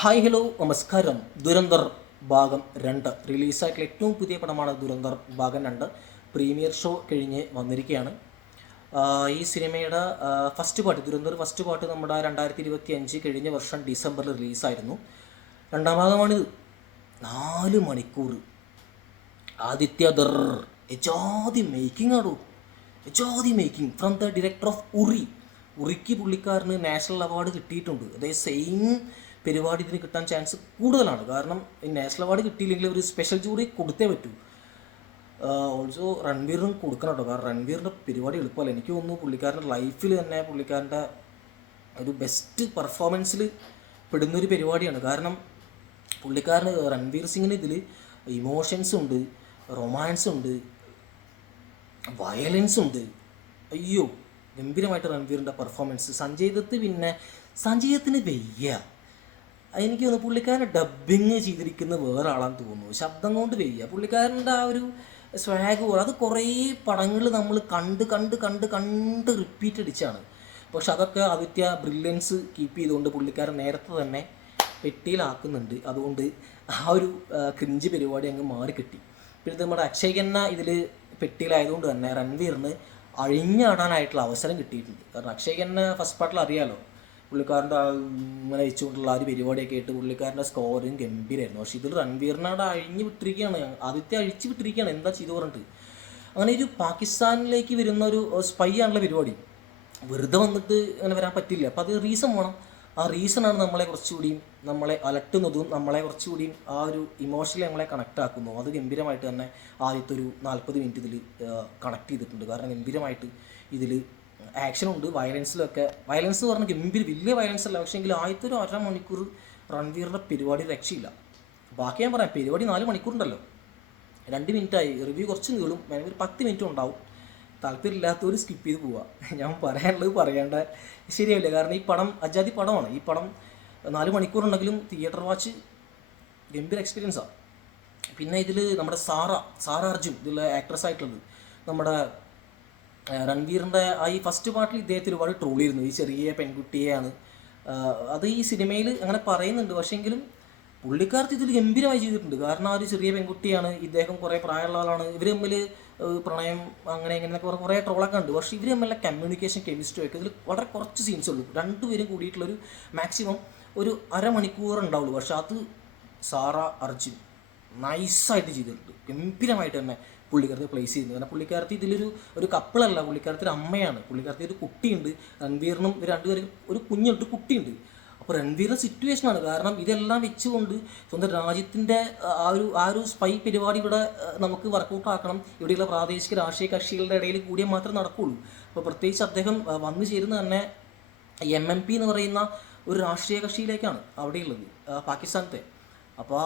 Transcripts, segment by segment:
Hi hello നമസ്കാരം. ദുരന്തർ ഭാഗം 2 റിലീസായിട്ടുള്ള ഏറ്റവും പുതിയ പടമാണ് ദുരന്തർ ഭാഗം 2. പ്രീമിയർ ഷോ കഴിഞ്ഞ് വന്നിരിക്കുകയാണ്. ഈ സിനിമയുടെ first part, Dhurandhar first part നമ്മുടെ 2025 കഴിഞ്ഞ വർഷം ഡിസംബറിൽ റിലീസായിരുന്നു. രണ്ടാം ഭാഗമാണിത്. 4 മണിക്കൂർ. ആദിത്യ ദർ എജാതി മേക്കിംഗ് ആടോ, എജാതി making from the director of ഉറിക്ക് പുള്ളിക്കാരന് നാഷണൽ അവാർഡ് കിട്ടിയിട്ടുണ്ട്. അതേ സെയിം പരിപാടി ഇതിന് കിട്ടാൻ ചാൻസ് കൂടുതലാണ്. കാരണം ഈ നാഷണൽ അവാർഡ് കിട്ടിയില്ലെങ്കിൽ ഒരു സ്പെഷ്യൽ ജൂറി കൊടുത്തേ പറ്റൂ. ഓൾസോ രൺവീറിനും കൊടുക്കണം കേട്ടോ. കാരണം രൺവീറിൻ്റെ പരിപാടി എളുപ്പമല്ല. എനിക്ക് തോന്നുന്നു പുള്ളിക്കാരൻ്റെ ലൈഫിൽ തന്നെ പുള്ളിക്കാരൻ്റെ ഒരു ബെസ്റ്റ് പെർഫോമൻസിൽ പെടുന്നൊരു പരിപാടിയാണ്. കാരണം പുള്ളിക്കാരന് രൺവീർ സിംഗിന് ഇതിൽ ഇമോഷൻസ് ഉണ്ട്, റൊമാൻസ് ഉണ്ട്, വയലൻസ് ഉണ്ട്. അയ്യോ, ഗംഭീരമായിട്ട് രൺവീറിൻ്റെ പെർഫോമൻസ്. സഞ്ജയ് ദത്ത്, പിന്നെ സഞ്ജയ് ദത്തിന് വയ്യ. എനിക്ക് തോന്നുന്നു പുള്ളിക്കാരൻ ഡബ്ബിങ് ചെയ്തിരിക്കുന്ന വേറെ ആളാന്ന് തോന്നുന്നു. ശബ്ദം കൊണ്ട് വയ്യ. പുള്ളിക്കാരൻ്റെ ആ ഒരു സ്വാഗ്, അത് കുറേ പടങ്ങൾ നമ്മൾ കണ്ട് കണ്ട് കണ്ട് കണ്ട് റിപ്പീറ്റ് അടിച്ചാണ്. പക്ഷെ അതൊക്കെ ആദിത്യ ബ്രില്യൻസ് കീപ്പ് ചെയ്തുകൊണ്ട് പുള്ളിക്കാരൻ നേരത്തെ തന്നെ പെട്ടിയിലാക്കുന്നുണ്ട്. അതുകൊണ്ട് ആ ഒരു ക്രിഞ്ച് പരിപാടി അങ്ങ് മാറിക്കിട്ടി. പിന്നെ നമ്മുടെ അക്ഷയ് ഖന്ന ഇതിൽ പെട്ടിയിലായതുകൊണ്ട് തന്നെ രൺവീറിന് അഴിഞ്ഞാടാനായിട്ടുള്ള അവസരം കിട്ടിയിട്ടുണ്ട്. കാരണം അക്ഷയ് ഖന്ന ഫസ്റ്റ് പാർട്ടിൽ അറിയാലോ, പുള്ളിക്കാരൻ്റെ ഇങ്ങനെ വെച്ചുകൊണ്ടുള്ള ആ ഒരു പരിപാടിയൊക്കെ ആയിട്ട് പുള്ളിക്കാരൻ്റെ സ്കോറും ഗംഭീരമായിരുന്നു. പക്ഷേ ഇതിൽ രൺവീറിനോട് അഴിഞ്ഞ് വിട്ടിരിക്കുകയാണ്, ആദിത്യ അഴിച്ച് വിട്ടിരിക്കുകയാണ്. എന്താ ചെയ്തു പറഞ്ഞിട്ട് അങ്ങനെ ഒരു പാകിസ്ഥാനിലേക്ക് വരുന്ന ഒരു സ്പൈ ആണുള്ള പരിപാടി. വെറുതെ വന്നിട്ട് അങ്ങനെ വരാൻ പറ്റില്ല. അപ്പോൾ അത് റീസൺ വേണം. ആ റീസണാണ് നമ്മളെ കുറച്ചുകൂടിയും നമ്മളെ അലട്ടുന്നതും നമ്മളെ കുറച്ചുകൂടിയും ആ ഒരു ഇമോഷണലി നമ്മളെ കണക്റ്റ് ആക്കുന്നു. അത് ഗംഭീരമായിട്ട് തന്നെ ആദ്യത്തെ ഒരു 40 മിനിറ്റ് ഇതിൽ കണക്ട് ചെയ്തിട്ടുണ്ട്. കാരണം ഗംഭീരമായിട്ട് ഇതിൽ ആക്ഷനുണ്ട്, വയലൻസിലൊക്കെ. വയലൻസ് പറഞ്ഞാൽ ഗംഭീര വലിയ വയലൻസ് അല്ല, പക്ഷേ എങ്കിൽ ആദ്യത്തെ ഒരു 1.5 മണിക്കൂർ രൺവീറിൻ്റെ പരിപാടി രക്ഷയില്ല. ബാക്കി ഞാൻ പറയാം. പരിപാടി 4 മണിക്കൂറുണ്ടല്ലോ, 2 മിനിറ്റായി. റിവ്യൂ കുറച്ച് നീളും, വേണമെങ്കിൽ ഒരു 10 മിനിറ്റ് ഉണ്ടാവും. താല്പര്യമില്ലാത്തവർ സ്കിപ്പ് ചെയ്ത് പോവുക. ഞാൻ പറയാനുള്ളത് പറയേണ്ട ശരിയാവില്ല. കാരണം ഈ പടം അജാതി പടമാണ്. ഈ പടം 4 മണിക്കൂറുണ്ടെങ്കിലും തിയേറ്റർ വാച്ച് ഗംഭീര എക്സ്പീരിയൻസാണ്. പിന്നെ ഇതിൽ നമ്മുടെ സാറ അർജുൻ ഇതിൽ ആക്ട്രസ് ആയിട്ടുള്ളത്. നമ്മുടെ രൺവീറിൻ്റെ ഈ ഫസ്റ്റ് പാർട്ടിൽ ഇദ്ദേഹത്തിന് ഒരുപാട് ട്രോൾ ചെയ്യുന്നു. ഈ ചെറിയ പെൺകുട്ടിയെയാണ് അത് ഈ സിനിമയിൽ അങ്ങനെ പറയുന്നുണ്ട്. പക്ഷേങ്കിലും പുള്ളിക്കാർക്ക് ഇതിൽ ഗംഭീരമായി ചെയ്തിട്ടുണ്ട്. കാരണം ആ ഒരു ചെറിയ പെൺകുട്ടിയാണ്, ഇദ്ദേഹം കുറേ പ്രായമുള്ള ആളാണ്, ഇവർ തമ്മിൽ പ്രണയം അങ്ങനെ ഇങ്ങനെയൊക്കെ കുറേ ട്രോളൊക്കെ ഉണ്ട്. പക്ഷേ ഇവർ തമ്മിലുള്ള കമ്മ്യൂണിക്കേഷൻ കെമിസ്ട്രി ഒക്കെ ഇതിൽ വളരെ കുറച്ച് സീൻസ് ഉള്ളൂ. രണ്ടുപേരും കൂടിയിട്ടുള്ളൊരു മാക്സിമം ഒരു അരമണിക്കൂർ ഉണ്ടാവുള്ളൂ. പക്ഷെ അത് സാറ അർജുൻ നൈസായിട്ട് ചെയ്തിട്ടുണ്ട്. ഗംഭീരമായിട്ട് തന്നെ പുള്ളിക്കാരത്തി പ്ലേസ് ചെയ്യുന്നത്. കാരണം പുള്ളിക്കാരത്തി ഇതിലൊരു കപ്പിളല്ല, പുള്ളിക്കാരത്തി ഒരു അമ്മയാണ്. പുള്ളിക്കാരത്തി ഒരു കുട്ടിയുണ്ട്. രൺവീറിനും രണ്ടുപേരും ഒരു കുഞ്ഞുണ്ട്, കുട്ടിയുണ്ട്. അപ്പോൾ രൺവീറിൻ്റെ സിറ്റുവേഷനാണ്. കാരണം ഇതെല്ലാം വെച്ചുകൊണ്ട് സ്വന്തം രാജ്യത്തിൻ്റെ ആ ഒരു സ്പൈ പരിപാടി ഇവിടെ നമുക്ക് വർക്കൗട്ട് ആക്കണം. ഇവിടെയുള്ള പ്രാദേശിക രാഷ്ട്രീയ കക്ഷികളുടെ ഇടയിൽ കൂടിയേ മാത്രമേ നടക്കുകയുള്ളൂ. അപ്പോൾ പ്രത്യേകിച്ച് അദ്ദേഹം വന്നു ചേരുന്നത് തന്നെ MMP എന്ന് പറയുന്ന ഒരു രാഷ്ട്രീയ കക്ഷിയിലേക്കാണ് അവിടെയുള്ളത്, പാകിസ്ഥാനത്തെ. അപ്പോൾ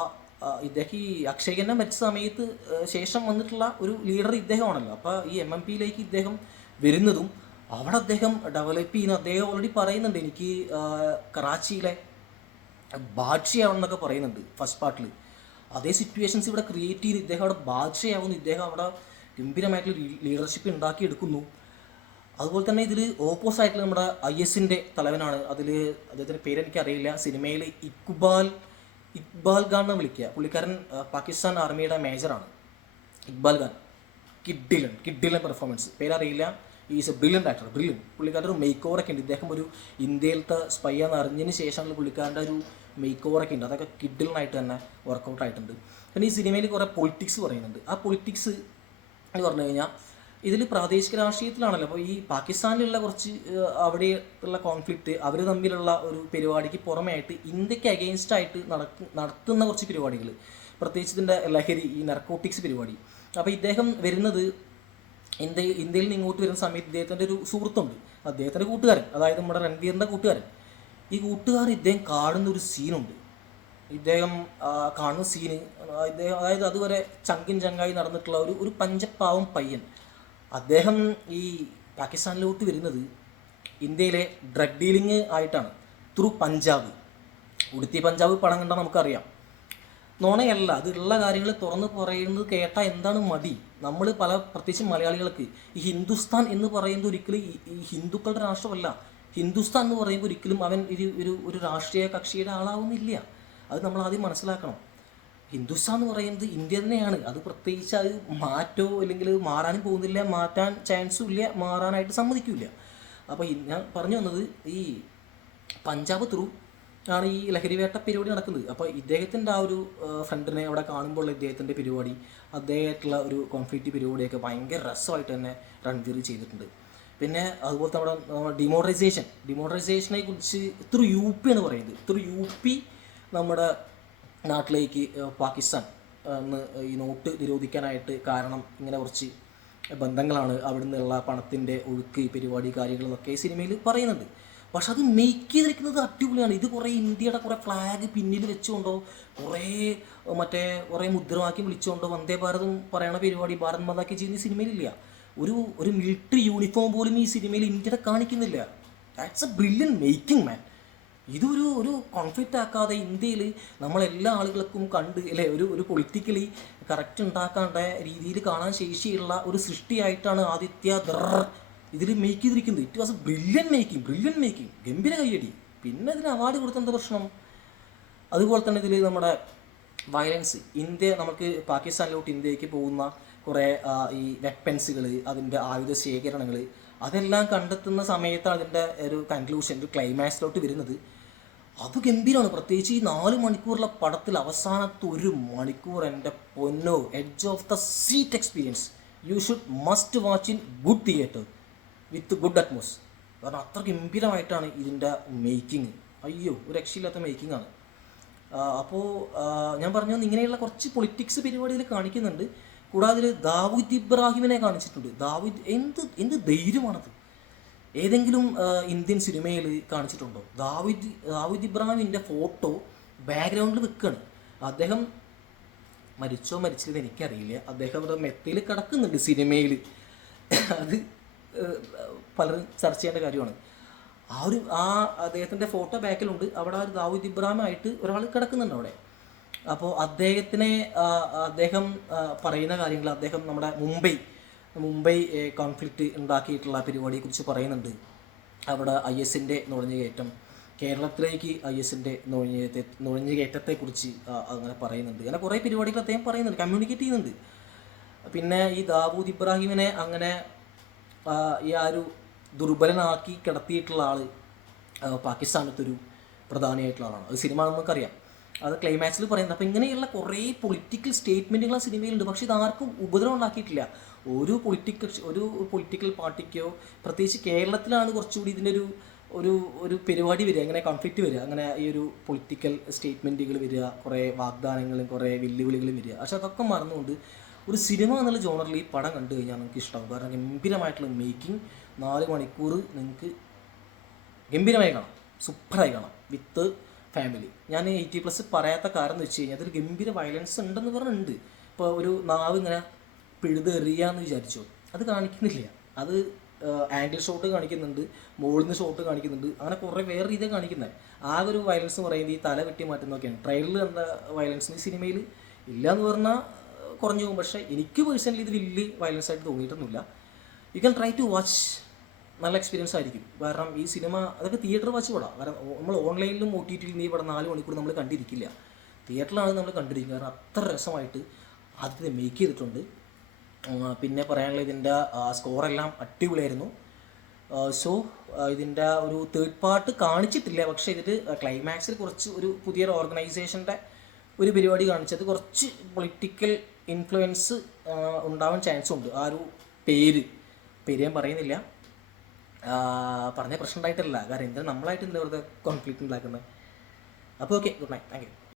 ഇദ്ദേഹം ഈ അക്ഷയ് ഖന്ന മരിച്ച സമയത്ത് ശേഷം വന്നിട്ടുള്ള ഒരു ലീഡർ ഇദ്ദേഹമാണല്ലോ. അപ്പോൾ ഈ MMPയിലേക്ക് ഇദ്ദേഹം വരുന്നതും അവിടെ അദ്ദേഹം ഡെവലപ്പ് ചെയ്യുന്ന, അദ്ദേഹം ഓൾറെഡി പറയുന്നുണ്ട് എനിക്ക് കറാച്ചിയിലെ ബാദ്ഷയാവണമെന്നൊക്കെ പറയുന്നുണ്ട് ഫസ്റ്റ് പാർട്ടിൽ. അതേ സിറ്റുവേഷൻസ് ഇവിടെ ക്രിയേറ്റ് ചെയ്ത് ഇദ്ദേഹം അവിടെ ബാദ്ഷയാവുന്നു. ഇദ്ദേഹം അവിടെ ഗംഭീരമായിട്ടുള്ള ലീഡർഷിപ്പ് ഉണ്ടാക്കിയെടുക്കുന്നു. അതുപോലെ തന്നെ ഇതിൽ ഓപ്പോസായിട്ടുള്ള നമ്മുടെ IS-ൻ്റെ തലവനാണ്. അദ്ദേഹത്തിൻ്റെ പേരെനിക്കറിയില്ല. സിനിമയിൽ ഇക്ബാൽ ഖാൻ എന്ന് വിളിക്കുക. പുള്ളിക്കാരൻ പാകിസ്ഥാൻ ആർമിയുടെ മേജറാണ്. ഇക്ബാൽ ഖാൻ കിഡിലൻ പെർഫോമൻസ്. പേരറിയില്ല. Is a brilliant actor, brilliant. പുള്ളിക്കാരുടെ ഒരു മേക്ക് ഓവറൊക്കെ ഉണ്ട്. ഇദ്ദേഹം ഒരു ഇന്ത്യയിലത്തെ സ്പൈ എന്ന് അറിഞ്ഞതിന് ശേഷമുള്ള പുള്ളിക്കാരൻ്റെ ഒരു മേക്ക് ഓവറൊക്കെ ഉണ്ട്. അതൊക്കെ കിഡിലനായിട്ട് തന്നെ വർക്കൗട്ട് ആയിട്ടുണ്ട്. പിന്നെ ഈ സിനിമയിൽ കുറേ പൊളിറ്റിക്സ് പറയുന്നുണ്ട്. ആ പൊളിറ്റിക്സ് എന്ന് പറഞ്ഞു കഴിഞ്ഞാൽ ഇതിൽ പ്രാദേശിക രാഷ്ട്രീയത്തിലാണല്ലോ. അപ്പോൾ ഈ പാകിസ്ഥാനിലുള്ള കുറച്ച് അവിടെ ഉള്ള കോൺഫ്ലിക്റ്റ്, അവർ തമ്മിലുള്ള ഒരു പരിപാടിക്ക് പുറമെയായിട്ട് ഇന്ത്യക്ക് അഗെയിൻസ്റ്റ് ആയിട്ട് നടത്തുന്ന കുറച്ച് പരിപാടികൾ, പ്രത്യേകിച്ച് ഇതിൻ്റെ ലഹരി, ഈ നർക്കോട്ടിക്സ് പരിപാടി. അപ്പോൾ ഇദ്ദേഹം വരുന്നത് ഇന്ത്യയിൽ നിന്ന് ഇങ്ങോട്ട് വരുന്ന സമയത്ത് ഇദ്ദേഹത്തിൻ്റെ ഒരു സുഹൃത്തുണ്ട്, അദ്ദേഹത്തിൻ്റെ കൂട്ടുകാരൻ, അതായത് നമ്മുടെ രൺവീറിൻ്റെ കൂട്ടുകാരൻ. ഈ കൂട്ടുകാരൻ ഇദ്ദേഹം കാണുന്ന ഒരു സീനുണ്ട്. ഇദ്ദേഹം കാണുന്ന സീന് ഇദ്ദേഹം, അതായത് അതുവരെ ചങ്കായി നടന്നിട്ടുള്ള ഒരു പഞ്ചപ്പാവം പയ്യൻ, അദ്ദേഹം ഈ പാകിസ്ഥാനിലോട്ട് വരുന്നത് ഇന്ത്യയിലെ ഡ്രഗ് ഡീലിങ് ആയിട്ടാണ്, ത്രൂ പഞ്ചാബ്. ഉടുത്തി പഞ്ചാബ് പടം കണ്ടാൽ നമുക്കറിയാം. നുണയല്ല, അതുള്ള കാര്യങ്ങൾ തുറന്ന് പറയുന്നത് കേട്ടാൽ എന്താണ് മടി. നമ്മൾ പ്രത്യേകിച്ച് മലയാളികൾക്ക് ഈ ഹിന്ദുസ്ഥാൻ എന്ന് പറയുന്നത് ഒരിക്കലും ഈ ഹിന്ദുക്കളുടെ രാഷ്ട്രമല്ല. ഹിന്ദുസ്ഥാൻ എന്ന് പറയുമ്പോൾ ഒരിക്കലും അവൻ ഒരു രാഷ്ട്രീയ കക്ഷിയുടെ ആളാവുന്നില്ല. അത് നമ്മൾ ആദ്യം മനസ്സിലാക്കണം. ഹിന്ദുസ്ഥാൻ എന്ന് പറയുന്നത് ഇന്ത്യ തന്നെയാണ്. അത് പ്രത്യേകിച്ച് അത് മാറ്റോ അല്ലെങ്കിൽ മാറാനും പോകുന്നില്ല, മാറ്റാൻ ചാൻസും ഇല്ല, മാറാനായിട്ട് സമ്മതിക്കില്ല. അപ്പോൾ ഞാൻ പറഞ്ഞു വന്നത് ഈ പഞ്ചാബ് ത്രൂ ആണ് ഈ ലഹരിവേട്ട പരിപാടി നടക്കുന്നത്. അപ്പോൾ ഇദ്ദേഹത്തിൻ്റെ ആ ഒരു ഫ്രണ്ടിനെ അവിടെ കാണുമ്പോൾ ഇദ്ദേഹത്തിൻ്റെ പരിപാടി, അദ്ദേഹമായിട്ടുള്ള ഒരു കോൺഫ്ലിക്റ്റ് പരിപാടിയൊക്കെ ഭയങ്കര രസമായിട്ട് തന്നെ രൺവീർ ചെയ്തിട്ടുണ്ട്. പിന്നെ അതുപോലെ നമ്മുടെ ഡിമോണറൈസേഷനെ കുറിച്ച് ഇത്ര യു പി ആണ് പറയുന്നത്. ഇത്ര യു പി നമ്മുടെ നാട്ടിലേക്ക് പാകിസ്ഥാൻ ഈ നോട്ട് നിരോധിക്കാനായിട്ട് കാരണം ഇങ്ങനെ കുറച്ച് ബന്ധങ്ങളാണ്, അവിടെ നിന്നുള്ള പണത്തിൻ്റെ ഒഴുക്ക്, പരിപാടി കാര്യങ്ങളൊക്കെ സിനിമയിൽ പറയുന്നുണ്ട്. പക്ഷെ അത് മേക്ക് ചെയ്തിരിക്കുന്നത് അടിപൊളിയാണ്. ഇത് കുറേ ഇന്ത്യയുടെ കുറേ ഫ്ലാഗ് പിന്നിൽ വെച്ചുകൊണ്ടോ കുറേ മുദ്രാവാക്യം വിളിച്ചുകൊണ്ടോ വന്ദേ ഭാരതം പറയണ പരിപാടി, ഭാരത് മാതാക്ക് ചെയ്യുന്ന സിനിമയിലില്ല. ഒരു മിലിറ്ററി യൂണിഫോം പോലും ഈ സിനിമയിൽ ഇന്ത്യയുടെ കാണിക്കുന്നില്ല. ദാറ്റ്സ് എ ബ്രില്യൻ മേക്കിംഗ് മാൻ. ഇതൊരു കോൺഫ്ലിക്റ്റ് ആക്കാതെ ഇന്ത്യയിൽ നമ്മളെല്ലാ ആളുകൾക്കും കണ്ട് അല്ലേ ഒരു പൊളിറ്റിക്കലി കറക്റ്റ് ഉണ്ടാക്കാണ്ട രീതിയിൽ കാണാൻ ശേഷിയുള്ള ഒരു സൃഷ്ടിയായിട്ടാണ് ആദിത്യ ഇതിൽ മേക്ക് ചെയ്തിരിക്കുന്നത്. It was A brilliant making, ഗംഭീര കയ്യടി. പിന്നെ ഇതിന് അവാർഡ് കൊടുത്തെന്താ പ്രശ്നം? അതുപോലെ തന്നെ ഇതിൽ നമ്മുടെ വയലൻസ്, നമുക്ക് പാകിസ്ഥാനിലോട്ട് ഇന്ത്യക്ക് പോകുന്ന കുറേ ഈ വെപ്പൻസുകൾ, അതിൻ്റെ ആയുധ ശേഖരണങ്ങൾ, അതെല്ലാം കണ്ടെത്തുന്ന സമയത്താണ് അതിൻ്റെ ഒരു കൺക്ലൂഷൻ, ഒരു ക്ലൈമാക്സിലോട്ട് വരുന്നത്. അത് ഗംഭീരമാണ്. പ്രത്യേകിച്ച് ഈ 4 മണിക്കൂറുള്ള പടത്തിൽ അവസാനത്തെ 1 മണിക്കൂർ, എൻ്റെ പൊന്നോ, edge of the seat experience. You should must watch in good theatre with good Atmos. കാരണം അത്ര ഗംഭീരമായിട്ടാണ് ഇതിൻ്റെ മേക്കിംഗ്. അയ്യോ, ഒരു രക്ഷയില്ലാത്ത മേക്കിംഗ് ആണ്. അപ്പോൾ ഞാൻ പറഞ്ഞു ഇങ്ങനെയുള്ള കുറച്ച് പൊളിറ്റിക്സ് പരിപാടിയിൽ കാണിക്കുന്നുണ്ട്. കൂടാതെ ദാവൂദ് ഇബ്രാഹിമിനെ കാണിച്ചിട്ടുണ്ട്. എന്ത് ധൈര്യമാണത്! ഏതെങ്കിലും ഇന്ത്യൻ സിനിമയിൽ കാണിച്ചിട്ടുണ്ടോ? ദാവൂദ് ഇബ്രാഹിമിൻ്റെ ഫോട്ടോ ബാക്ക്ഗ്രൗണ്ടിൽ വെക്കുകയാണ്. അദ്ദേഹം മരിച്ചില്ലെന്ന് എനിക്കറിയില്ല. അദ്ദേഹം അവിടെ മെത്തയിൽ കിടക്കുന്നുണ്ട് സിനിമയിൽ. അത് പലരും ചർച്ച ചെയ്യേണ്ട കാര്യമാണ്. ആ അദ്ദേഹത്തിൻ്റെ ഫോട്ടോ ബാക്കിലുണ്ട്. അവിടെ ഒരു ദാവൂദ് ഇബ്രാഹിമായിട്ട് ഒരാൾ കിടക്കുന്നുണ്ട് അവിടെ. അപ്പോൾ അദ്ദേഹം പറയുന്ന കാര്യങ്ങൾ, അദ്ദേഹം നമ്മുടെ മുംബൈ കോൺഫ്ലിക്റ്റ് ഉണ്ടാക്കിയിട്ടുള്ള പരിപാടിയെക്കുറിച്ച് പറയുന്നുണ്ട്. അവിടെ IS-ൻ്റെ നുഴഞ്ഞുകയറ്റം, കേരളത്തിലേക്ക് IS-ൻ്റെ നുഴഞ്ഞുകയറ്റത്തെക്കുറിച്ച് അങ്ങനെ പറയുന്നുണ്ട്. അങ്ങനെ കുറേ പരിപാടികൾ അദ്ദേഹം പറയുന്നുണ്ട്, കമ്മ്യൂണിക്കേറ്റ് ചെയ്യുന്നുണ്ട്. പിന്നെ ഈ ദാവൂദ് ഇബ്രാഹിമിനെ അങ്ങനെ ഈ ഒരു ദുർബലനാക്കി കിടത്തിയിട്ടുള്ള ആൾ പാകിസ്ഥാനത്തൊരു പ്രധാനിയായിട്ടുള്ള ആളാണ്. അത് സിനിമ നമുക്കറിയാം, അത് ക്ലൈമാക്സിൽ പറയുന്നത്. അപ്പോൾ ഇങ്ങനെയുള്ള കുറേ പൊളിറ്റിക്കൽ സ്റ്റേറ്റ്മെൻറ്റുകൾ ആ സിനിമയിലുണ്ട്. പക്ഷേ ഇതാർക്കും ഉപദ്രവം ഉണ്ടാക്കിയിട്ടില്ല. ഒരു പൊളിറ്റിക്കൽ പാർട്ടിക്കോ, പ്രത്യേകിച്ച് കേരളത്തിലാണ് കുറച്ചുകൂടി ഇതിൻ്റെ ഒരു പരിപാടി വരിക, അങ്ങനെ കോൺഫ്ലിക്റ്റ് വരിക, അങ്ങനെ ഈ ഒരു പൊളിറ്റിക്കൽ സ്റ്റേറ്റ്മെൻറ്റുകൾ വരിക, കുറേ വാഗ്ദാനങ്ങളും കുറേ വെല്ലുവിളികളും വരിക. പക്ഷെ അതൊക്കെ മറന്നുകൊണ്ട് ഒരു സിനിമ എന്നുള്ള ജോണറിൽ ഈ പടം കണ്ടു കഴിഞ്ഞാൽ നിങ്ങൾക്ക് ഇഷ്ടമാകും. കാരണം ഗംഭീരമായിട്ടുള്ള മേക്കിംഗ്, 4 മണിക്കൂർ നിങ്ങൾക്ക് ഗംഭീരമായി കാണാം, സൂപ്പറായി കാണാം വിത്ത് ഫാമിലി. ഞാൻ 80+ പറയാത്ത കാരണം എന്ന് വെച്ച് കഴിഞ്ഞാൽ അതിൽ ഗംഭീര വയലൻസ് ഉണ്ടെന്ന് പറഞ്ഞിട്ടുണ്ട്. ഇപ്പോൾ ഒരു നാവ് ഇങ്ങനെ പിഴുതെറിയാന്ന് വിചാരിച്ചോ, അത് കാണിക്കുന്നില്ല. അത് ആംഗിൾ ഷോട്ട് കാണിക്കുന്നുണ്ട്, മുകളിൽ നിന്ന് ഷോട്ട് കാണിക്കുന്നുണ്ട്, അങ്ങനെ കുറേ വേറെ രീതിയാണ് കാണിക്കുന്നത്. ആകെ ഒരു വയലൻസ് എന്ന് പറയുന്നത് ഈ തല വെട്ടി മാറ്റുന്നതൊക്കെയാണ്. ട്രെയിലറിൽ കണ്ട വയലൻസ് ഈ സിനിമയിൽ ഇല്ല എന്ന് പറഞ്ഞാൽ കുറഞ്ഞു പോകും. പക്ഷേ എനിക്ക് പേഴ്സണലി ഇത് വലിയ വയലൻസ് ആയിട്ട് തോന്നിയിട്ടൊന്നുമില്ല. You can try to watch, നല്ല എക്സ്പീരിയൻസ് ആയിരിക്കും. കാരണം ഈ സിനിമ അതൊക്കെ തിയേറ്റർ വാച്ച് പടാം. കാരണം നമ്മൾ ഓൺലൈനിലും OTT-ലും ഈ പടം 4 മണിക്കൂർ നമ്മൾ കണ്ടിരിക്കില്ല, തിയേറ്ററിലാണ് നമ്മൾ കണ്ടിരിക്കുക. കാരണം അത്ര രസമായിട്ട് അതിനെ മേക്ക് ചെയ്തിട്ടുണ്ട്. പിന്നെ പറയാനുള്ള ഇതിൻ്റെ സ്കോറെല്ലാം അടിപൊളിയായിരുന്നു. സോ ഇതിൻ്റെ ഒരു തേർഡ് പാർട്ട് കാണിച്ചിട്ടില്ല. പക്ഷേ ഇതിൽ ക്ലൈമാക്സിൽ കുറച്ച് ഒരു പുതിയൊരു ഓർഗനൈസേഷൻ്റെ ഒരു പരിപാടി കാണിച്ചത് കുറച്ച് പൊളിറ്റിക്കൽ ഇൻഫ്ലുവൻസ് ഉണ്ടാവാൻ ചാൻസ് ഉണ്ട്. ആ ഒരു പേര് ഞാൻ പറയുന്നില്ല, പറഞ്ഞ പ്രശ്നം ഉണ്ടായിട്ടില്ല. കാരണം എന്തിനാണ് നമ്മളായിട്ട് എന്താ വെറുതെ കോൺഫ്ലിക്റ്റ് ഉണ്ടാക്കുന്നത്. അപ്പോൾ okay, good night, thank you.